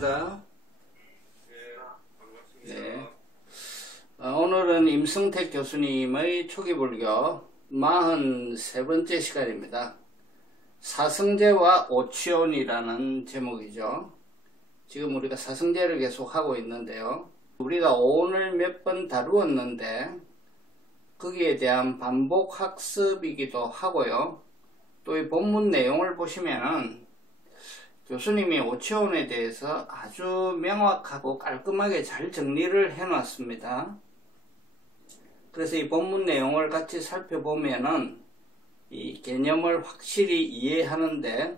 반갑습니다. 네, 반갑습니다. 네. 오늘은 임승택 교수님의 초기불교 43번째 시간입니다. 사성제와 오치온이라는 제목이죠. 지금 우리가 사성제를 계속 하고 있는데요. 우리가 오늘 몇 번 다루었는데 거기에 대한 반복 학습이기도 하고요. 또 이 본문 내용을 보시면은 교수님이 오치온에 대해서 아주 명확하고 깔끔하게 잘 정리를 해 놨습니다. 그래서 이 본문 내용을 같이 살펴보면은 이 개념을 확실히 이해하는데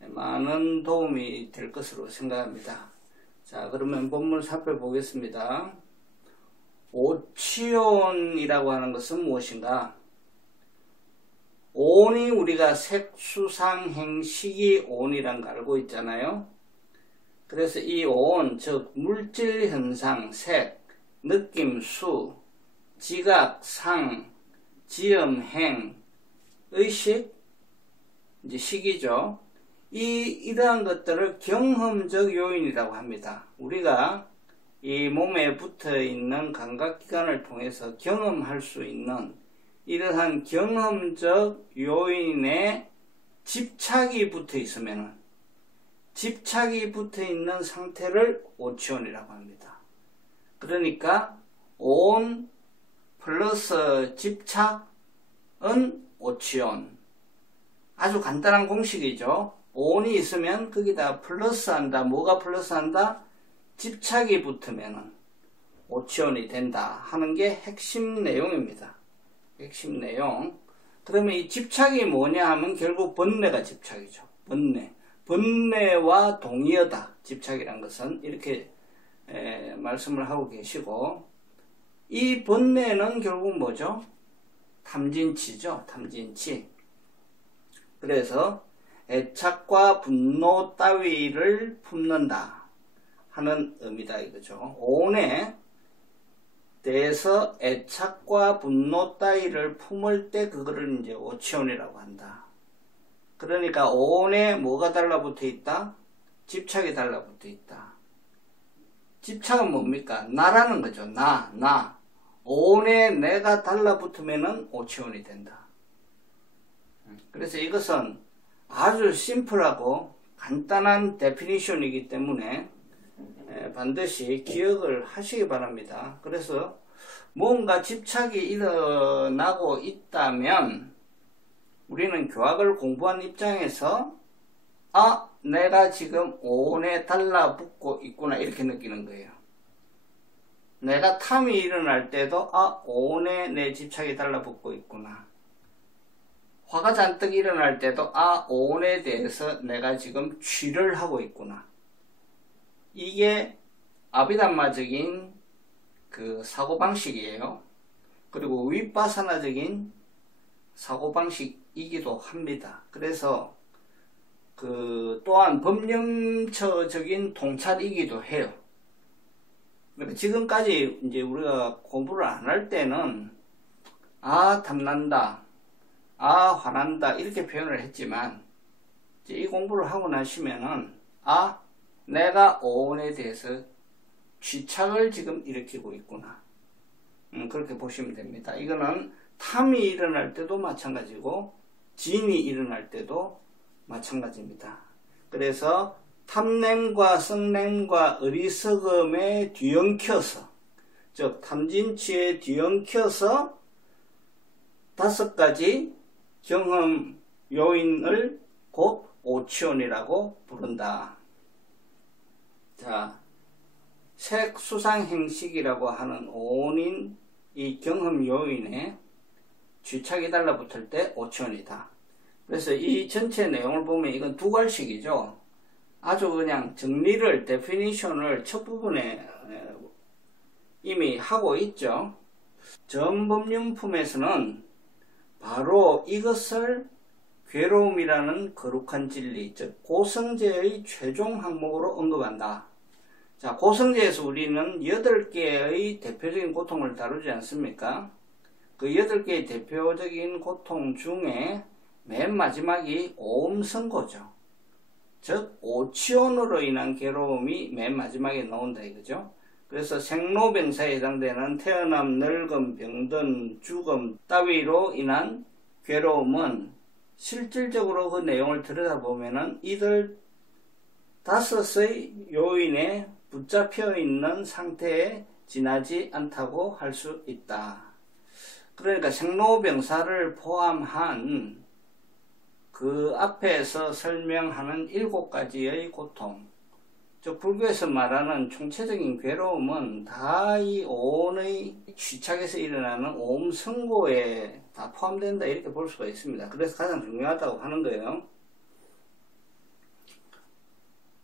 많은 도움이 될 것으로 생각합니다. 자, 그러면 본문 살펴보겠습니다. 오치온이라고 하는 것은 무엇인가? 온이 우리가 색수상행식이 온이란 거 알고 있잖아요. 그래서 이 온, 즉 물질현상, 색, 느낌, 수, 지각, 상, 지음, 행, 의식, 이제 식이죠. 이러한 것들을 경험적 요인이라고 합니다. 우리가 이 몸에 붙어 있는 감각기관을 통해서 경험할 수 있는 이러한 경험적 요인에 집착이 붙어 있으면 집착이 붙어 있는 상태를 오치온이라고 합니다. 그러니까 온 플러스 집착은 오치온. 아주 간단한 공식이죠. 온이 있으면 거기다 플러스한다. 뭐가 플러스한다? 집착이 붙으면 오치온이 된다 하는 게 핵심 내용입니다. 핵심 내용. 그러면 이 집착이 뭐냐 하면 결국 번뇌가 집착이죠. 번뇌와 동의어다. 집착이란 것은 이렇게 말씀을 하고 계시고, 이 번뇌는 결국 뭐죠? 탐진치죠. 탐진치. 그래서 애착과 분노 따위를 품는다 하는 의미다 이거죠. 온에 대해서 애착과 분노 따위를 품을 때 그거를 이제 오치온이라고 한다. 그러니까 온에 뭐가 달라붙어 있다? 집착이 달라붙어 있다. 집착은 뭡니까? 나라는 거죠. 나. 온에 내가 달라붙으면은 오치온이 된다. 그래서 이것은 아주 심플하고 간단한 데피니션이기 때문에 반드시 기억을 하시기 바랍니다. 그래서 뭔가 집착이 일어나고 있다면 우리는 교학을 공부한 입장에서 내가 지금 온에 달라붙고 있구나 이렇게 느끼는 거예요. 내가 탐이 일어날 때도 온에 내 집착이 달라붙고 있구나. 화가 잔뜩 일어날 때도 온에 대해서 내가 지금 취를 하고 있구나. 이게 아비담마적인 그 사고방식이에요. 그리고 윗바사나적인 사고방식이기도 합니다. 그래서 또한 법념처적인 통찰이기도 해요. 그러니까 지금까지 이제 우리가 공부를 안 할 때는 탐난다, 화난다 이렇게 표현을 했지만 이제 이 공부를 하고 나시면은 내가 온에 대해서 취착을 지금 일으키고 있구나. 그렇게 보시면 됩니다. 이거는 탐이 일어날 때도 마찬가지고 진이 일어날 때도 마찬가지입니다. 그래서 탐냄과 성냄과 어리석음에 뒤엉켜서, 즉 탐진치에 뒤엉켜서 5가지 경험 요인을 곧 오치온이라고 부른다. 자, 색수상행식이라고 하는 온인 이 경험 요인에 집착이 달라붙을 때 오치온이다. 그래서 이 전체 내용을 보면 이건 두 갈식이죠. 아주 그냥 정리를, 데피니션을 첫 부분에 이미 하고 있죠. 전법륜품에서는 바로 이것을 괴로움이라는 거룩한 진리, 즉 고성제의 최종 항목으로 언급한다. 자, 고성제에서 우리는 8개의 대표적인 고통을 다루지 않습니까? 그 8개의 대표적인 고통 중에 맨 마지막이 오음선고죠. 즉 오치온으로 인한 괴로움이 맨 마지막에 나온다 이거죠. 그래서 생로병사에 해당되는 태어남, 늙음, 병든, 죽음 따위로 인한 괴로움은 실질적으로 그 내용을 들여다보면은 이들 5의 요인에 붙잡혀 있는 상태에 지나지 않다고 할 수 있다. 그러니까 생로병사를 포함한 그 앞에서 설명하는 7가지의 고통, 즉 불교에서 말하는 총체적인 괴로움은 다 이 오온의 취착에서 일어나는 오음성고에 다 포함된다 이렇게 볼 수가 있습니다. 그래서 가장 중요하다고 하는 거예요.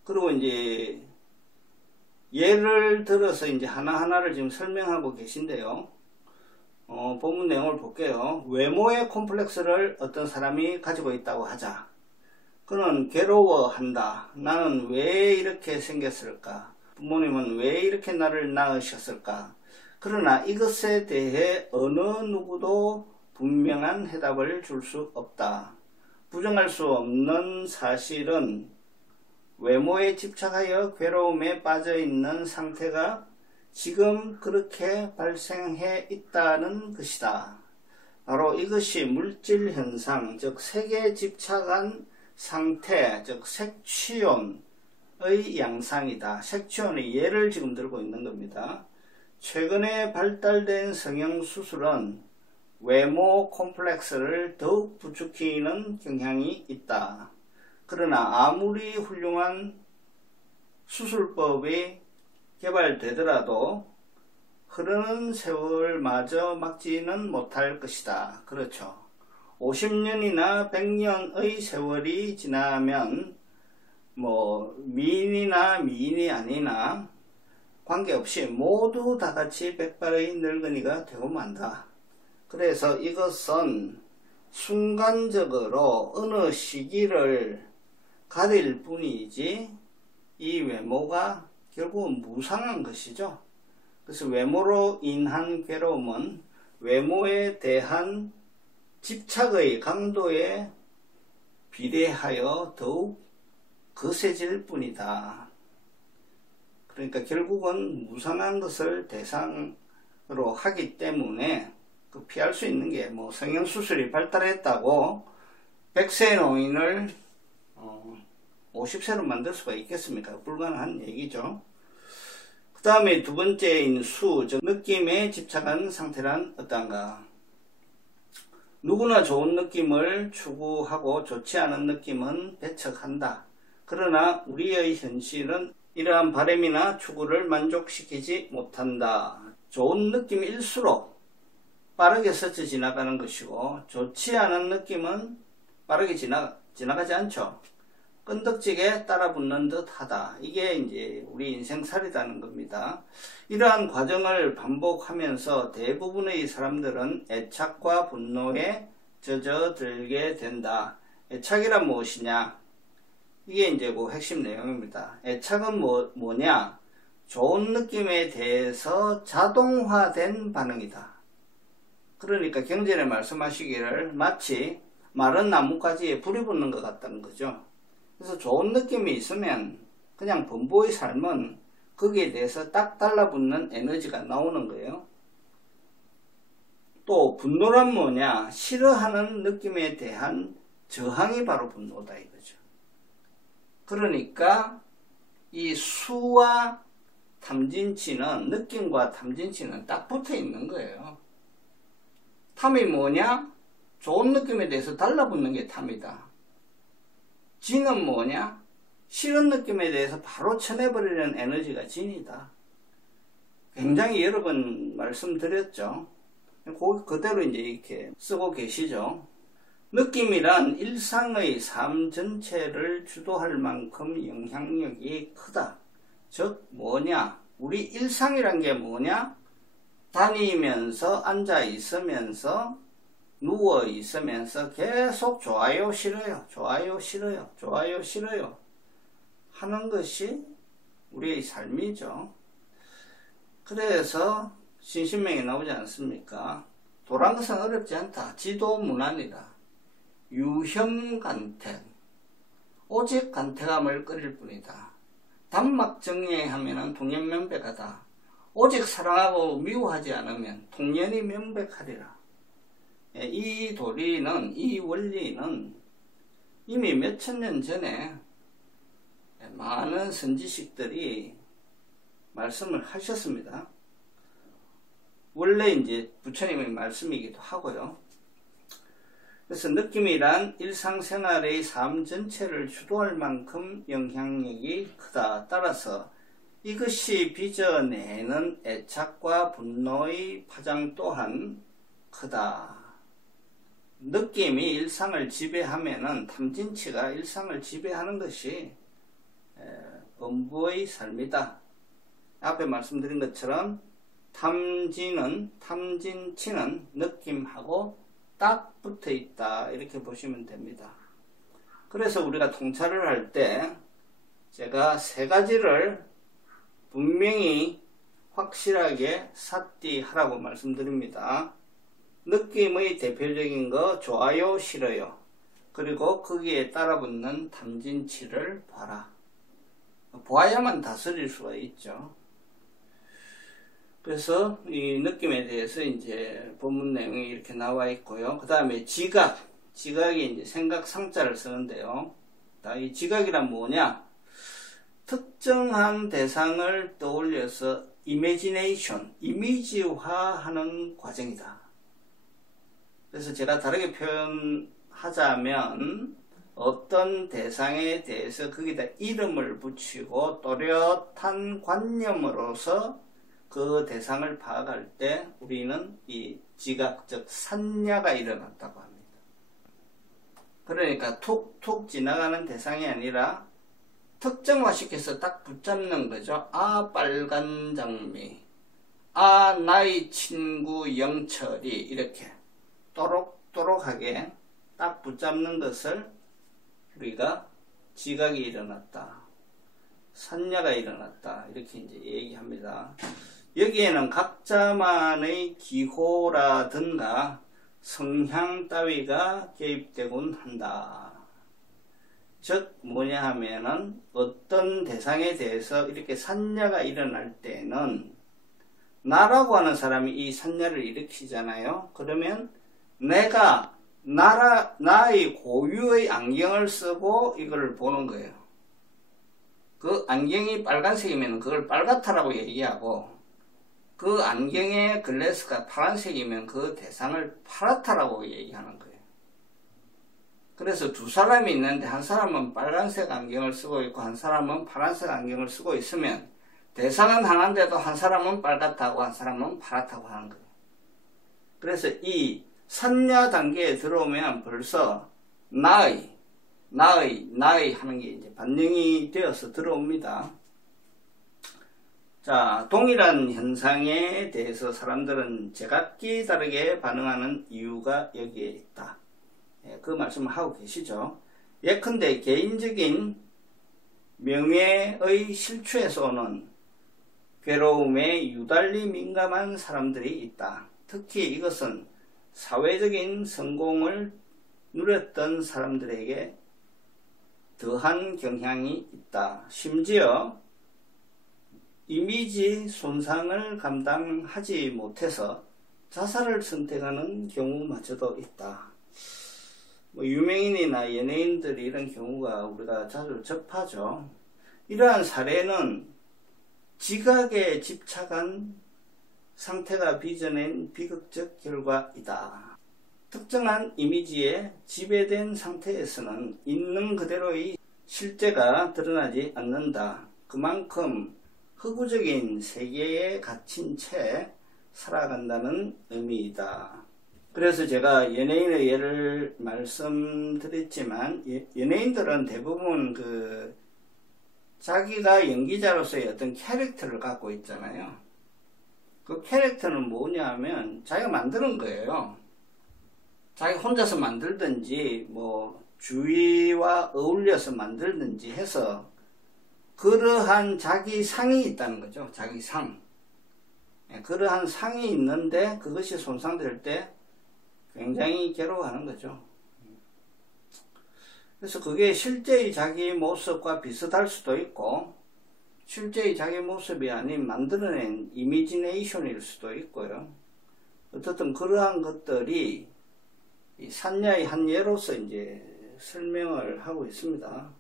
그리고 이제 예를 들어서 이제 하나하나를 지금 설명하고 계신데요. 본문 내용을 볼게요. 외모의 콤플렉스를 어떤 사람이 가지고 있다고 하자. 그는 괴로워한다. 나는 왜 이렇게 생겼을까? 부모님은 왜 이렇게 나를 낳으셨을까? 그러나 이것에 대해 어느 누구도 분명한 해답을 줄 수 없다. 부정할 수 없는 사실은 외모에 집착하여 괴로움에 빠져 있는 상태가 지금 그렇게 발생해 있다는 것이다. 바로 이것이 물질 현상, 즉 색에 집착한 상태, 즉 색취온의 양상이다. 색취온의 예를 지금 들고 있는 겁니다. 최근에 발달된 성형수술은 외모 콤플렉스를 더욱 부추기는 경향이 있다. 그러나 아무리 훌륭한 수술법이 개발되더라도 흐르는 세월마저 막지는 못할 것이다. 그렇죠. 50년이나 100년의 세월이 지나면 미인이나 미인이 아니나 관계없이 모두 다같이 백발의 늙은이가 되고 만다. 그래서 이것은 순간적으로 어느 시기를 가릴 뿐이지 이 외모가 결국은 무상한 것이죠. 그래서 외모로 인한 괴로움은 외모에 대한 집착의 강도에 비례하여 더욱 거세질 뿐이다. 그러니까 결국은 무상한 것을 대상으로 하기 때문에 피할 수 있는 게 성형수술이 발달했다고 100세 노인을 50세로 만들 수가 있겠습니까? 불가능한 얘기죠. 그 다음에 두 번째인 수, 즉 느낌에 집착한 상태란 어떤가? 누구나 좋은 느낌을 추구하고 좋지 않은 느낌은 배척한다. 그러나 우리의 현실은 이러한 바람이나 추구를 만족시키지 못한다. 좋은 느낌일수록 빠르게 스쳐 지나가는 것이고 좋지 않은 느낌은 빠르게 지나가지 않죠. 끈덕지게 따라붙는 듯 하다. 이게 이제 우리 인생살이라는 겁니다. 이러한 과정을 반복하면서 대부분의 사람들은 애착과 분노에 젖어들게 된다. 애착이란 무엇이냐? 이게 이제 핵심 내용입니다. 애착은 뭐냐? 좋은 느낌에 대해서 자동화된 반응이다. 그러니까 경전에 말씀하시기를 마치 마른 나뭇가지에 불이 붙는 것 같다는 거죠. 그래서 좋은 느낌이 있으면 그냥 범보의 삶은 거기에 대해서 딱 달라붙는 에너지가 나오는 거예요. 또 분노란 뭐냐? 싫어하는 느낌에 대한 저항이 바로 분노다 이거죠. 그러니까 이 수와 탐진치는, 느낌과 탐진치는 딱 붙어 있는 거예요. 탐이 뭐냐? 좋은 느낌에 대해서 달라붙는 게 탐이다. 진은 뭐냐? 싫은 느낌에 대해서 바로 쳐내버리는 에너지가 진이다. 굉장히 여러 번 말씀드렸죠. 그대로 이제 이렇게 쓰고 계시죠. 느낌이란 일상의 삶 전체를 주도할 만큼 영향력이 크다. 즉 뭐냐? 우리 일상이란 게 뭐냐? 다니면서 앉아 있으면서 누워 있으면서 계속 좋아요 싫어요 좋아요 싫어요 좋아요 싫어요 하는 것이 우리의 삶이죠. 그래서 신신명에 나오지 않습니까? 도란 것은 어렵지 않다. 지도문안이다. 유혐간택. 오직 간태감을 끓일 뿐이다. 단막 정리하면 동년 명백하다. 오직 사랑하고 미워하지 않으면 동년이 명백하리라. 이 도리는, 이 원리는 이미 몇천 년 전에 많은 선지식들이 말씀을 하셨습니다. 원래 이제 부처님의 말씀이기도 하고요. 그래서 느낌이란 일상생활의 삶 전체를 주도할 만큼 영향력이 크다. 따라서 이것이 빚어내는 애착과 분노의 파장 또한 크다. 느낌이 일상을 지배하면은 탐진치가 일상을 지배하는 것이 음부의 삶이다. 앞에 말씀드린 것처럼 탐진치는 느낌하고 딱 붙어 있다. 이렇게 보시면 됩니다. 그래서 우리가 통찰을 할 때 제가 세 가지를 분명히 확실하게 삿띠하라고 말씀드립니다. 느낌의 대표적인 거 좋아요, 싫어요. 그리고 거기에 따라붙는 탐진치를 봐라. 보아야만 다스릴 수가 있죠. 그래서 이 느낌에 대해서 이제 본문 내용이 이렇게 나와 있고요. 그 다음에 지각이 이제 생각 상자를 쓰는데요. 이 지각이란 뭐냐? 특정한 대상을 떠올려서 이미지화하는 과정이다. 그래서 제가 다르게 표현하자면 어떤 대상에 대해서 거기다 이름을 붙이고 또렷한 관념으로서 그 대상을 파악할 때 우리는 이 지각적 산야가 일어났다고 합니다. 그러니까 툭툭 지나가는 대상이 아니라 특정화시켜서 딱 붙잡는 거죠. 아, 빨간 장미. 아, 나의 친구 영철이. 이렇게 또록또록하게 딱 붙잡는 것을 우리가 지각이 일어났다. 산야가 일어났다. 이렇게 이제 얘기합니다. 여기에는 각자만의 기호라든가 성향 따위가 개입되곤 한다. 즉 뭐냐 하면은 어떤 대상에 대해서 이렇게 산야가 일어날 때는 나라고 하는 사람이 이 산야를 일으키잖아요. 그러면 내가 나의 고유의 안경을 쓰고 이걸 보는 거예요. 그 안경이 빨간색이면 그걸 빨갛다라고 얘기하고 그 안경의 글래스가 파란색이면 그 대상을 파랗다라고 얘기하는 거예요. 그래서 두 사람이 있는데 한 사람은 빨간색 안경을 쓰고 있고 한 사람은 파란색 안경을 쓰고 있으면 대상은 하나인데도 한 사람은 빨갛다고 한 사람은 파랗다고 하는 거예요. 그래서 이 산야 단계에 들어오면 벌써 나의 하는 게 이제 반영이 되어서 들어옵니다. 자, 동일한 현상에 대해서 사람들은 제각기 다르게 반응하는 이유가 여기에 있다. 그 말씀을 하고 계시죠. 예컨대 개인적인 명예의 실추에서 오는 괴로움에 유달리 민감한 사람들이 있다. 특히 이것은 사회적인 성공을 누렸던 사람들에게 더한 경향이 있다. 심지어 이미지 손상을 감당하지 못해서 자살을 선택하는 경우마저도 있다. 유명인이나 연예인들이 이런 경우가 우리가 자주 접하죠. 이러한 사례는 지각에 집착한 상태가 빚어낸 비극적 결과이다. 특정한 이미지에 지배된 상태에서는 있는 그대로의 실제가 드러나지 않는다. 그만큼 흑우적인 세계에 갇힌 채 살아간다는 의미이다. 그래서 제가 연예인의 예를 말씀드렸지만 연예인들은 대부분 자기가 연기자로서의 어떤 캐릭터를 갖고 있잖아요. 그 캐릭터는 뭐냐 하면 자기가 만드는 거예요. 자기 혼자서 만들든지 주위와 어울려서 만들든지 해서 그러한 자기 상이 있다는 거죠. 자기 상. 그러한 상이 있는데 그것이 손상될 때 굉장히 괴로워하는 거죠. 그래서 그게 실제의 자기 모습과 비슷할 수도 있고 실제의 자기 모습이 아닌 만들어낸 이미지네이션일 수도 있고요. 어쨌든 그러한 것들이 이 산야의 한 예로서 이제 설명을 하고 있습니다.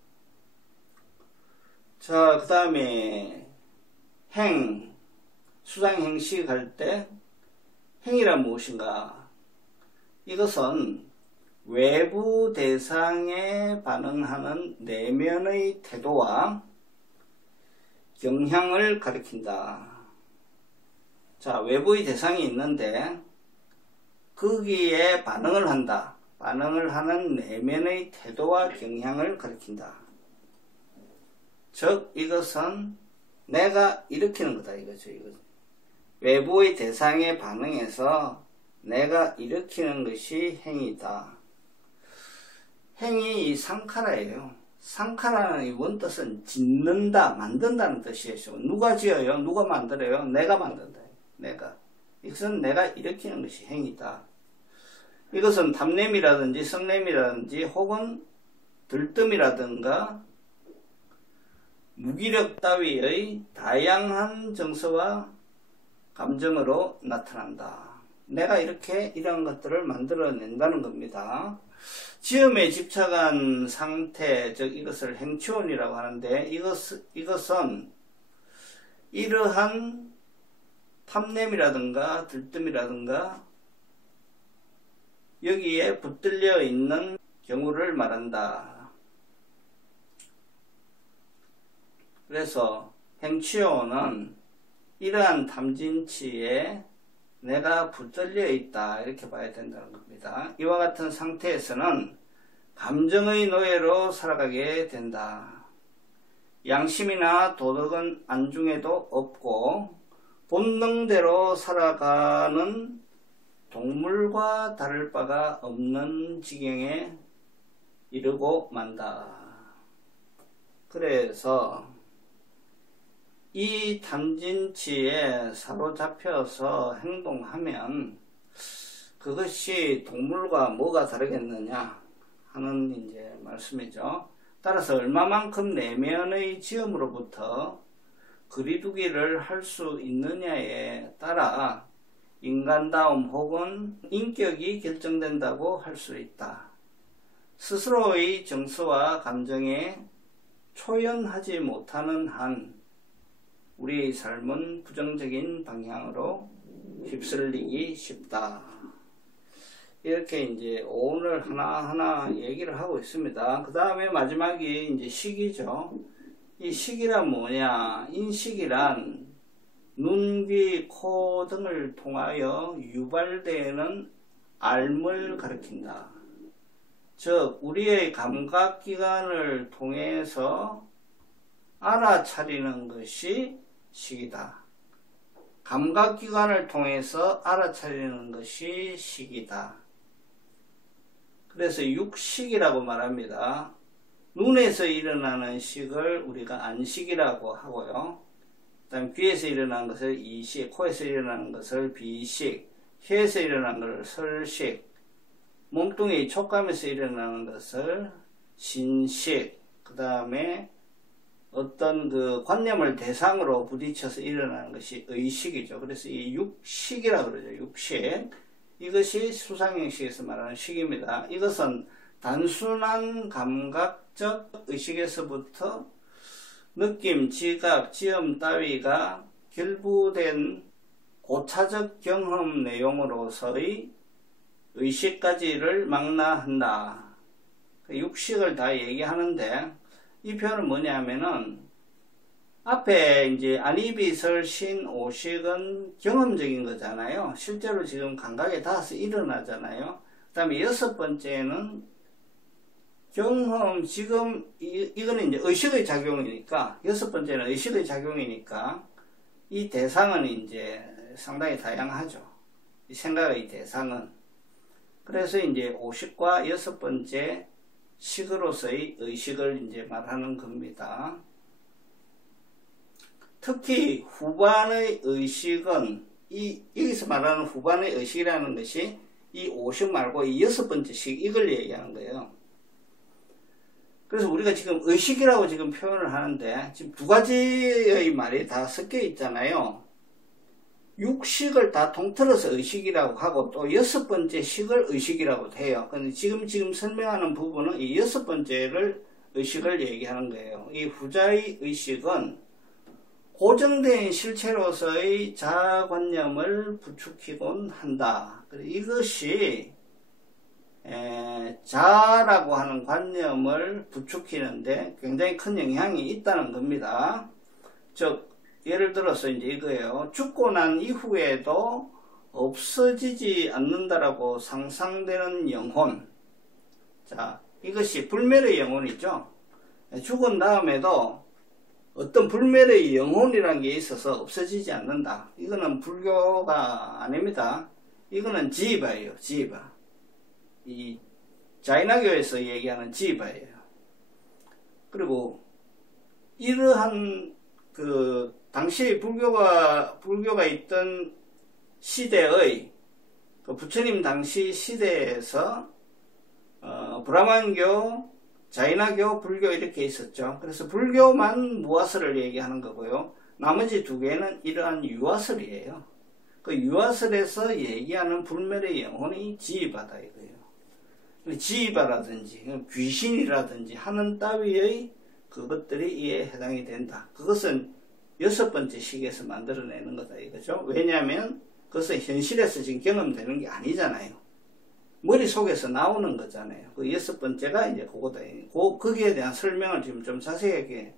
자, 그 다음에 행, 수상행식 할 때 행이란 무엇인가? 이것은 외부 대상에 반응하는 내면의 태도와 경향을 가리킨다. 자, 외부의 대상이 있는데 거기에 반응을 한다. 반응을 하는 내면의 태도와 경향을 가리킨다. 즉 이것은 내가 일으키는 거다 이거죠. 외부의 대상에 반응해서 내가 일으키는 것이 행이다. 행이 이 상카라예요. 상카라는 이 원뜻은 짓는다, 만든다는 뜻이에요. 누가 지어요? 누가 만들어요? 내가 만든다. 내가. 이것은 내가 일으키는 것이 행이다. 이것은 담냄이라든지 성냄이라든지 혹은 들뜸이라든가 무기력 따위의 다양한 정서와 감정으로 나타난다. 내가 이렇게 이런 것들을 만들어낸다는 겁니다. 지음에 집착한 상태, 즉 이것을 행치원이라고 하는데 이것은 이러한 탐냄이라든가 들뜸이라든가 여기에 붙들려 있는 경우를 말한다. 그래서 행치원은 이러한 탐진치에 내가 붙들려 있다 이렇게 봐야 된다는 겁니다. 이와 같은 상태에서는 감정의 노예로 살아가게 된다. 양심이나 도덕은 안중에도 없고 본능대로 살아가는 동물과 다를 바가 없는 지경에 이르고 만다. 그래서 이 탐진치에 사로잡혀서 행동하면 그것이 동물과 뭐가 다르겠느냐 하는 이제 말씀이죠. 따라서 얼마만큼 내면의 지음으로부터 거리두기를 할 수 있느냐에 따라 인간다움 혹은 인격이 결정된다고 할 수 있다. 스스로의 정서와 감정에 초연하지 못하는 한 우리의 삶은 부정적인 방향으로 휩쓸리기 쉽다. 이렇게 이제 오늘 하나하나 얘기를 하고 있습니다. 그 다음에 마지막이 이제 식이죠. 이 식이란 뭐냐? 인식이란 눈, 귀, 코 등을 통하여 유발되는 알을 가리킨다. 즉 우리의 감각기관을 통해서 알아차리는 것이 식이다. 감각기관을 통해서 알아차리는 것이 식이다. 그래서 육식이라고 말합니다. 눈에서 일어나는 식을 우리가 안식이라고 하고요. 그 다음 귀에서 일어나는 것을 이식, 코에서 일어나는 것을 비식, 혀에서 일어나는 것을 설식, 몸뚱이 촉감에서 일어나는 것을 신식, 그 다음에 어떤 그 관념을 대상으로 부딪혀서 일어나는 것이 의식이죠. 그래서 이 육식이라고 그러죠. 육식. 이것이 수상행식에서 말하는 식입니다. 이것은 단순한 감각적 의식에서부터 느낌, 지각, 지음 따위가 결부된 고차적 경험 내용으로서의 의식까지를 망라한다. 육식을 다 얘기하는데 이 표현은 뭐냐면은 앞에 이제 안이비 설신 오식은 경험적인 거잖아요. 실제로 지금 감각에 닿아서 일어나잖아요. 그 다음에 여섯 번째는 경험, 지금 이거는 이제 의식의 작용이니까, 여섯 번째는 의식의 작용이니까 이 대상은 이제 상당히 다양하죠. 이 생각의 대상은. 그래서 이제 오식과 여섯 번째 식으로서의 의식을 이제 말하는 겁니다. 특히 후반의 의식은 여기서 말하는 후반의 의식이라는 것이 이 오식 말고 이 여섯 번째 식 이걸 얘기하는 거예요. 그래서 우리가 지금 의식이라고 지금 표현을 하는데 지금 두 가지의 말이 다 섞여 있잖아요. 육식을 다 통틀어서 의식이라고 하고 또 여섯 번째 식을 의식이라고 해요. 근데 지금 설명하는 부분은 이 여섯 번째를 의식을 얘기하는 거예요. 이 후자의 의식은 고정된 실체로서의 자아관념을 부추기곤 한다. 이것이 자아라고 하는 관념을 부추기는데 굉장히 큰 영향이 있다는 겁니다. 즉 예를 들어서 이제 이거예요. 죽고 난 이후에도 없어지지 않는다라고 상상되는 영혼. 자, 이것이 불멸의 영혼이죠. 죽은 다음에도 어떤 불멸의 영혼이라는 게 있어서 없어지지 않는다. 이거는 불교가 아닙니다. 이거는 지바예요. 지바. 이 자이나교에서 얘기하는 지바예요. 그리고 이러한 당시 불교가 있던 시대의 부처님 당시 시대에서 브라만교, 자이나교, 불교 이렇게 있었죠. 그래서 불교만 무아설을 얘기하는 거고요. 나머지 두 개는 이러한 유아설이에요. 그 유아설에서 얘기하는 불멸의 영혼이 지바다 이거예요. 지바라든지 귀신이라든지 하는 따위의 그것들이 이에 해당이 된다. 그것은 여섯 번째 식에서 만들어내는 거다 이거죠. 왜냐하면 그것은 현실에서 지금 경험되는 게 아니잖아요. 머릿속에서 나오는 거잖아요. 그 여섯 번째가 이제 그거다. 거기에 대한 설명을 지금 좀 자세하게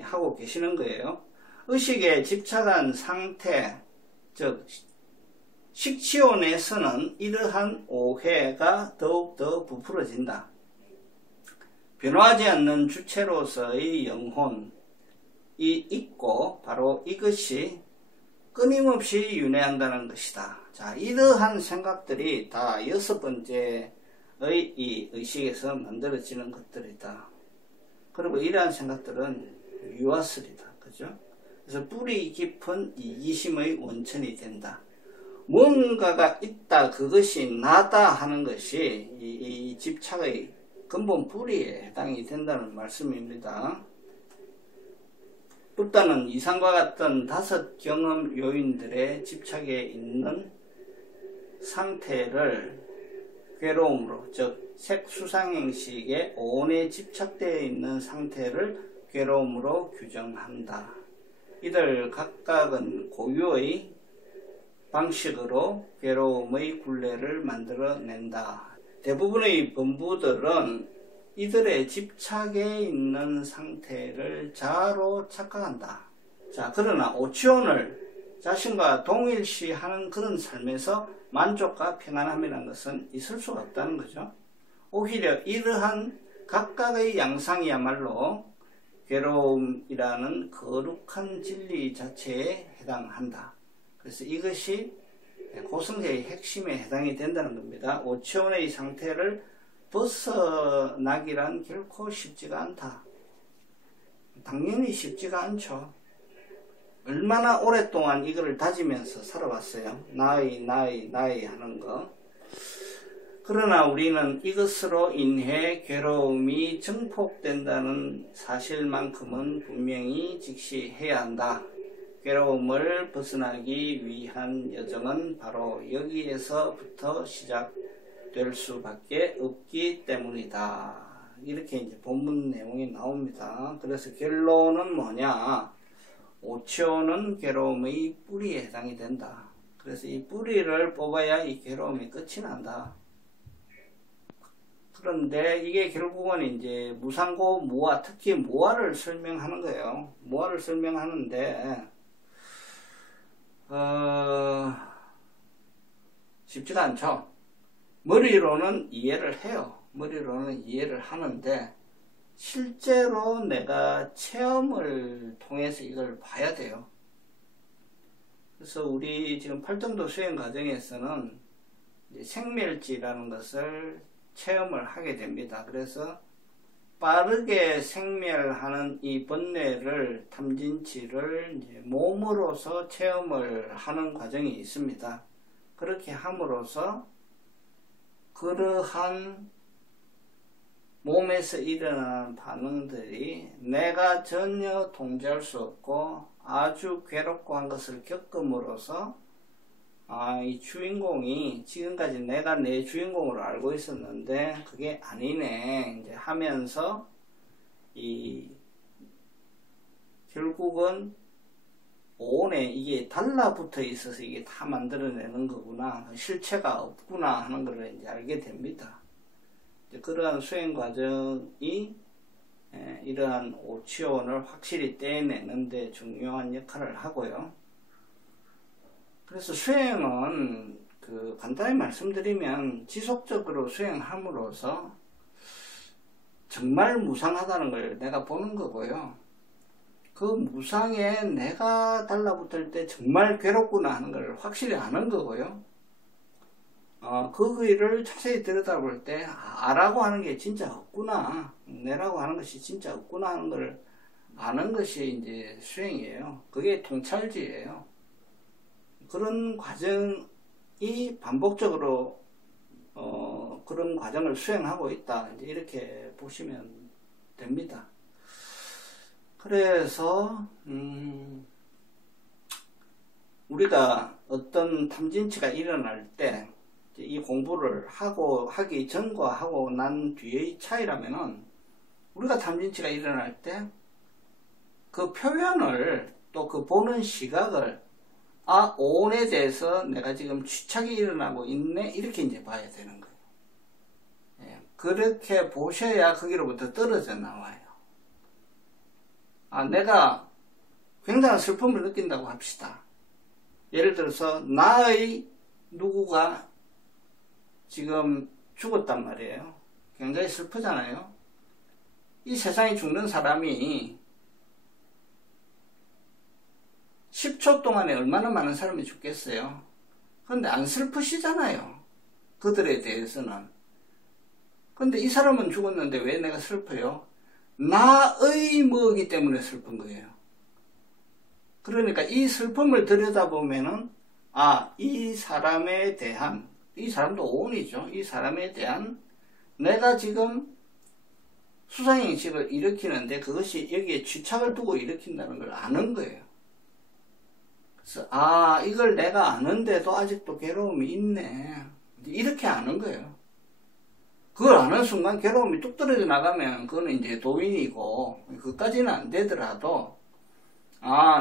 하고 계시는 거예요. 의식에 집착한 상태, 즉 식치원에서는 이러한 오해가 더욱더 부풀어진다. 변화하지 않는 주체로서의 영혼이 있고 바로 이것이 끊임없이 윤회한다는 것이다. 자, 이러한 생각들이 다 여섯 번째의 이 의식에서 만들어지는 것들이다. 그리고 이러한 생각들은 유아설이다. 그죠? 그래서 뿌리 깊은 이기심의 원천이 된다. 뭔가가 있다, 그것이 나다 하는 것이 이 집착의 근본 뿌리에 해당이 된다는 말씀입니다. 붓다는 이상과 같은 다섯 경험 요인들의 집착에 있는 상태를 괴로움으로, 즉 색수상행식의 오온에 집착되어 있는 상태를 괴로움으로 규정한다. 이들 각각은 고유의 방식으로 괴로움의 굴레를 만들어낸다. 대부분의 범부들은 이들의 집착에 있는 상태를 자아로 착각한다. 자, 그러나 오치온을 자신과 동일시하는 그런 삶에서 만족과 평안함이라는 것은 있을 수가 없다는 거죠. 오히려 이러한 각각의 양상이야말로 괴로움이라는 거룩한 진리 자체에 해당한다. 그래서 이것이 고성세의 핵심에 해당이 된다는 겁니다. 오치온의 상태를 벗어나기란 결코 쉽지가 않다. 당연히 쉽지가 않죠. 얼마나 오랫동안 이거를 다지면서 살아왔어요. 나의 하는 거. 그러나 우리는 이것으로 인해 괴로움이 증폭된다는 사실만큼은 분명히 직시해야 한다. 괴로움을 벗어나기 위한 여정은 바로 여기에서부터 시작될 수밖에 없기 때문이다. 이렇게 이제 본문 내용이 나옵니다. 그래서 결론은 뭐냐? 오치오는 괴로움의 뿌리에 해당이 된다. 그래서 이 뿌리를 뽑아야 이 괴로움이 끝이 난다. 그런데 이게 결국은 이제 무상고 무아, 특히 무아를 설명하는 거예요. 무아를 설명하는데 쉽지가 않죠. 머리로는 이해를 해요. 머리로는 이해를 하는데 실제로 내가 체험을 통해서 이걸 봐야 돼요. 그래서 우리 지금 팔등도 수행 과정에서는 이제 생멸지라는 것을 체험을 하게 됩니다. 그래서 빠르게 생멸하는 이 번뇌를, 탐진치를 이제 몸으로서 체험을 하는 과정이 있습니다. 그렇게 함으로써 그러한 몸에서 일어나는 반응들이 내가 전혀 통제할 수 없고 아주 괴롭고 한 것을 겪음으로써 이 주인공이 지금까지 내가 내 주인공으로 알고 있었는데 그게 아니네 이제 하면서 결국은 오온에 이게 달라붙어 있어서 이게 다 만들어내는 거구나, 실체가 없구나 하는 것을 이제 알게 됩니다. 이제 그러한 수행 과정이 이러한 오치온을 확실히 떼내는데 중요한 역할을 하고요. 그래서 수행은 간단히 말씀드리면 지속적으로 수행함으로써 정말 무상하다는 걸 내가 보는 거고요. 그 무상에 내가 달라붙을 때 정말 괴롭구나 하는 걸 확실히 아는 거고요. 그 일을 자세히 들여다볼 때 아라고 하는 게 진짜 없구나, 내라고 하는 것이 진짜 없구나 하는 걸 아는 것이 이제 수행이에요. 그게 통찰지예요. 그런 과정이 반복적으로 그런 과정을 수행하고 있다, 이제 이렇게 보시면 됩니다. 그래서 우리가 어떤 탐진치가 일어날 때 이 공부를 하기 전과 하고 난 뒤의 차이라면은, 우리가 탐진치가 일어날 때 그 표현을 또 그 보는 시각을 오온에 대해서 내가 지금 취착이 일어나고 있네 이렇게 이제 봐야 되는 거예요. 그렇게 보셔야 거기로부터 떨어져 나와요. 내가 굉장한 슬픔을 느낀다고 합시다. 예를 들어서 나의 누구가 지금 죽었단 말이에요. 굉장히 슬프잖아요. 이 세상에 죽는 사람이 10초 동안에 얼마나 많은 사람이 죽겠어요. 그런데 안 슬프시잖아요, 그들에 대해서는. 그런데 이 사람은 죽었는데 왜 내가 슬퍼요? 나의 뭐이기 때문에 슬픈 거예요. 그러니까 이 슬픔을 들여다보면은 이 사람에 대한, 이 사람도 오온이죠. 이 사람에 대한 내가 지금 수상행식을 일으키는데 그것이 여기에 취착을 두고 일으킨다는 걸 아는 거예요. 그래서 이걸 내가 아는데도 아직도 괴로움이 있네, 이렇게 아는 거예요. 그걸 아는 순간 괴로움이 뚝 떨어져 나가면 그거는 이제 도인이고, 그까지는 안 되더라도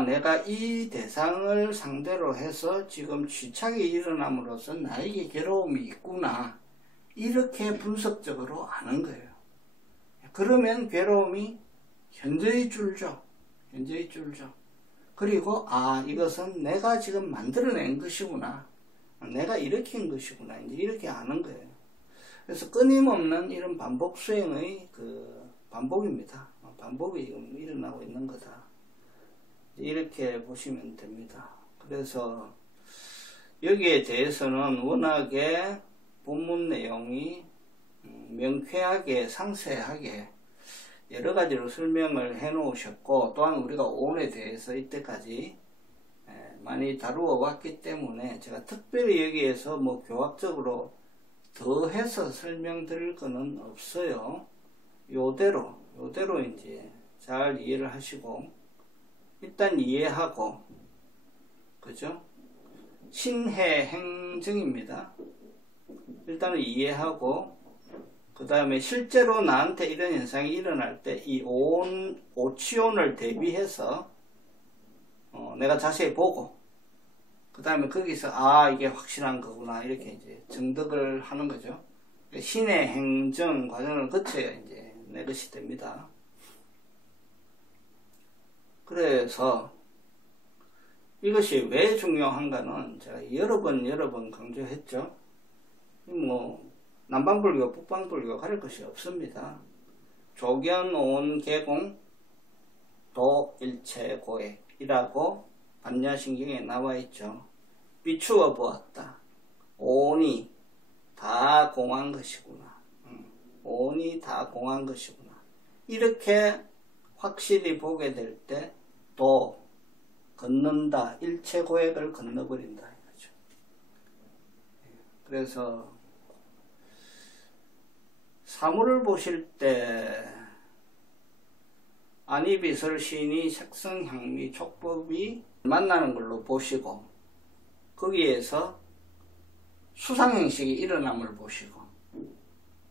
내가 이 대상을 상대로 해서 지금 취착이 일어남으로써 나에게 괴로움이 있구나, 이렇게 분석적으로 아는 거예요. 그러면 괴로움이 현저히 줄죠. 현저히 줄죠. 그리고 이것은 내가 지금 만들어낸 것이구나, 내가 일으킨 것이구나, 이제 이렇게 아는 거예요. 그래서 끊임없는 이런 반복 수행의 반복입니다. 반복이 지금 일어나고 있는 거다, 이렇게 보시면 됩니다. 그래서 여기에 대해서는 워낙에 본문 내용이 명쾌하게 상세하게 여러 가지로 설명을 해 놓으셨고, 또한 우리가 오온에 대해서 이때까지 많이 다루어 왔기 때문에 제가 특별히 여기에서 교학적으로 더 해서 설명드릴 거는 없어요. 요대로 이제 잘 이해를 하시고, 일단 이해하고, 그죠? 신해 행정입니다. 일단은 이해하고, 그 다음에 실제로 나한테 이런 현상이 일어날 때 이 오치온을 대비해서 내가 자세히 보고, 그 다음에 거기서 이게 확실한 거구나, 이렇게 이제 정득을 하는 거죠. 신의 행정 과정을 거쳐야 이제 내 것이 됩니다. 그래서 이것이 왜 중요한가는 제가 여러 번 강조했죠. 남방불교, 북방불교 가릴 것이 없습니다. 조견, 오온, 개공, 도, 일체, 고액이라고 반야신경에 나와 있죠. 비추어 보았다. 오온이 다 공한 것이구나. 오온이 다 공한 것이구나. 이렇게 확실히 보게 될 때 도, 건넌다, 일체 고액을 건너버린다 이거죠. 그래서 사물을 보실 때 안이비설 시인이 색성 향미 촉법이 만나는 걸로 보시고 거기에서 수상행식이 일어남을 보시고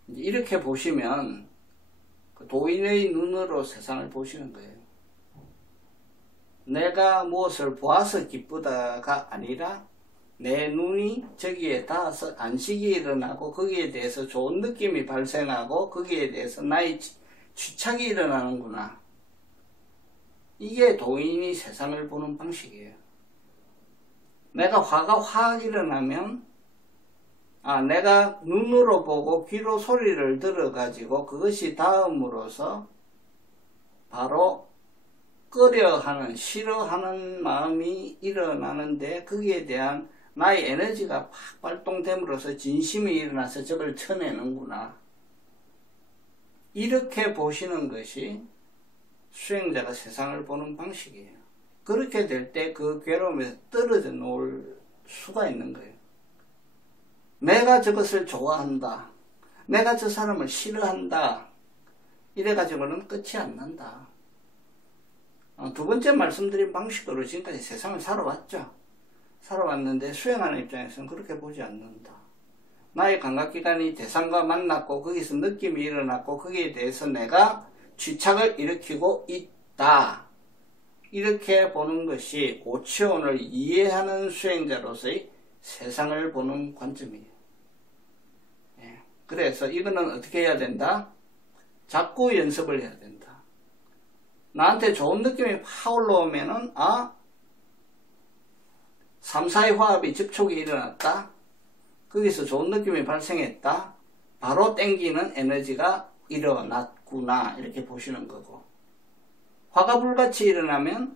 이렇게 보시면 도인의 눈으로 세상을 보시는 거예요. 내가 무엇을 보아서 기쁘다가 아니라 내 눈이 저기에 닿아서 안식이 일어나고 거기에 대해서 좋은 느낌이 발생하고 거기에 대해서 나의 취착이 일어나는구나. 이게 도인이 세상을 보는 방식이에요. 내가 화가 확 일어나면 내가 눈으로 보고 귀로 소리를 들어가지고 그것이 다음으로서 바로 꺼려하는, 싫어하는 마음이 일어나는데 거기에 대한 나의 에너지가 팍 발동됨으로써 진심이 일어나서 저걸 쳐내는구나. 이렇게 보시는 것이 수행자가 세상을 보는 방식이에요. 그렇게 될 때 그 괴로움에서 떨어져 놓을 수가 있는 거예요. 내가 저것을 좋아한다. 내가 저 사람을 싫어한다. 이래가지고는 끝이 안 난다. 두 번째 말씀드린 방식으로 지금까지 세상을 살아왔죠. 살아왔는데 수행하는 입장에서는 그렇게 보지 않는다. 나의 감각기관이 대상과 만났고 거기서 느낌이 일어났고 거기에 대해서 내가 취착을 일으키고 있다. 이렇게 보는 것이 오치원을 이해하는 수행자로서의 세상을 보는 관점이에요. 그래서 이거는 어떻게 해야 된다? 자꾸 연습을 해야 된다. 나한테 좋은 느낌이 확 올라오면은 3, 4의 화합이 접촉이 일어났다. 거기서 좋은 느낌이 발생했다. 바로 땡기는 에너지가 일어났구나. 이렇게 보시는 거고. 화가 불같이 일어나면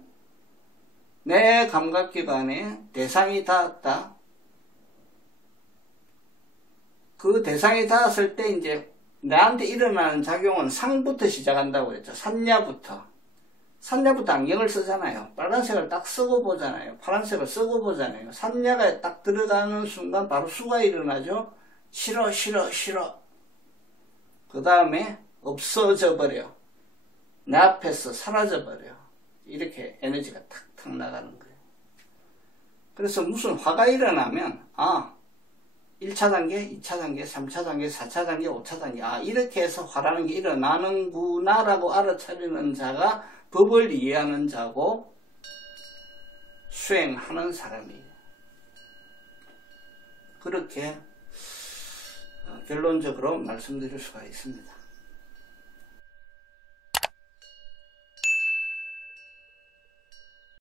내 감각기관에 대상이 닿았다. 그 대상이 닿았을 때 이제 나한테 일어나는 작용은 상부터 시작한다고 했죠. 산야부터 안경을 쓰잖아요. 빨간색을 딱 쓰고 보잖아요. 파란색을 쓰고 보잖아요. 산야가 딱 들어가는 순간 바로 수가 일어나죠. 싫어. 그 다음에 없어져 버려. 내 앞에서 사라져 버려. 이렇게 에너지가 탁탁 나가는 거예요. 그래서 무슨 화가 일어나면 1차 단계, 2차 단계, 3차 단계, 4차 단계, 5차 단계 이렇게 해서 화라는 게 일어나는구나 라고 알아차리는 자가 법을 이해하는 자고 수행하는 사람이에요. 그렇게 결론적으로 말씀드릴 수가 있습니다.